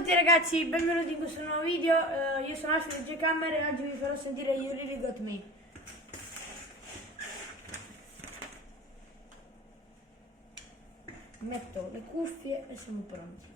tutti ragazzi, benvenuti in questo nuovo video. Io sono Alfred J. Camera e oggi vi farò sentire You Really Got Me. Metto le cuffie e siamo pronti.